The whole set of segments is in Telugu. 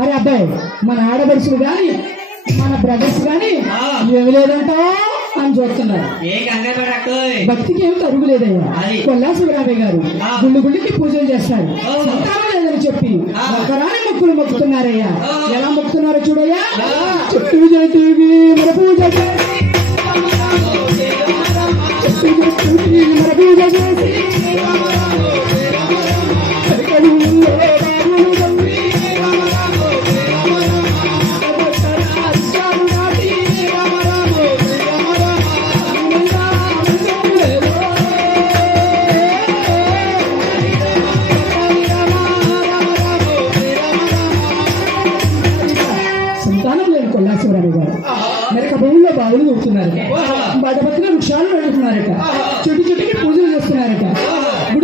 అరే అబ్బాయి మన ఆడపడుచులు గాని మన బ్రదర్స్ గాని ఏమి లేదంటావా అని చూస్తున్నారు. భక్తికి ఏమి తరుగు లేదయ్యా. కొల్లా శివరామయ్య గారు గుళ్ళకి పూజలు చేస్తారు. సంతానం లేదని చెప్పి ఒకరాని మొక్కులు మొక్కుతున్నారయ్యా. ఎలా మొక్కుతున్నారో చూడయ్యా. చుట్టూ చేతికి మన పూజ చేసి మన పూజ చేసి మెరక భూమిలో బావులు దూకుతున్నారట. బయట పక్కన వృక్షాలు పెడుతున్నారట. చుట్టుకి పూజలు చేస్తున్నారట.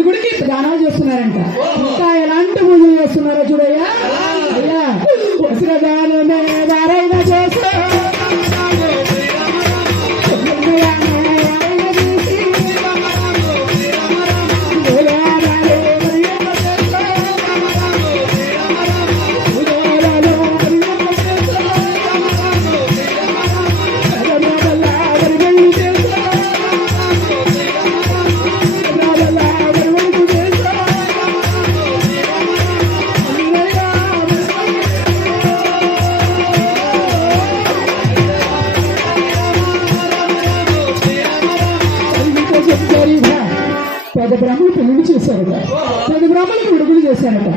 గుడికి దానాలు చేస్తున్నారంట. ఇంకా ఎలాంటి పూజలు చేస్తున్నారో చూడయ్యా. అయ్యా వస్త్రదానమే వారైనా చేస్తా పెద్ద బ్రాహ్మణులు పెళ్లి చేశారట. పెద్ద బ్రాహ్మణులకు విడుదల చేశారట.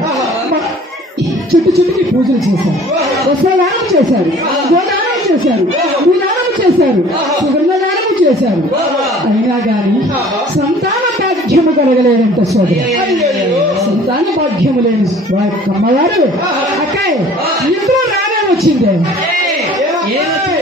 చుట్టుకి పూజలు చేశారు. వస్త్రదానం చేశారు. గోదానం చేశారు. భూదానం చేశారు. సుగంధదానం చేశారు. అయినా గాని సంతాన భాగ్యము కలగలేదంట సోదరు. సంతాన భాగ్యము లేని అమ్మగారు అక్కాయ్ ఇంట్లో రానే వచ్చిందే.